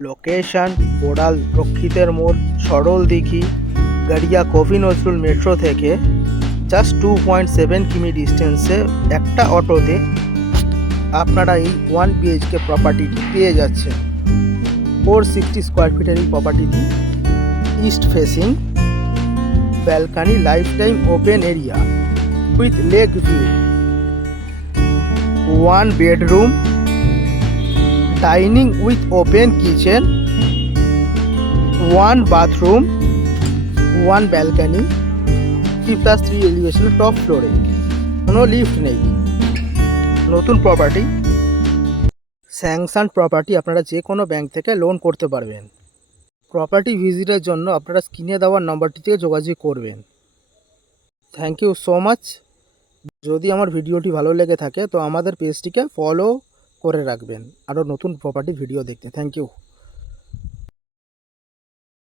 Location বোড়াল রক্ষিতের মোড়, সরল দিঘি, গাড়িয়া coffee Nazrul metro থেকে জাস্ট 2.7 কিমি ডিস্টেন্সে একটা অটোতে আপনারা এই 1 বিএইচকে প্রপার্টিটি পেয়ে যাচ্ছেন। 460 স্কোয়ার ফিটের এই প্রপার্টিটি east facing, balcony, life time open area with lake view, 1 bedroom, dining with open kitchen, 1 bathroom, 1 balcony, 3+3 এলিভেশনের টপ ফ্লোরে, কোনো লিফট নেই। নতুন প্রপার্টি, স্যাংশন প্রপার্টি, আপনারা যে কোনো ব্যাংক থেকে লোন করতে পারবেন। প্রপার্টি ভিজিটের জন্য আপনারা স্ক্রিনে দেওয়ার নম্বরটি থেকে যোগাযোগ করবেন। Thank you so much. যদি আমার ভিডিওটি ভালো লেগে থাকে তো আমাদের পেজটিকে ফলো করে রাখবেন আরও নতুন প্রপার্টি ভিডিও দেখতে। Thank you.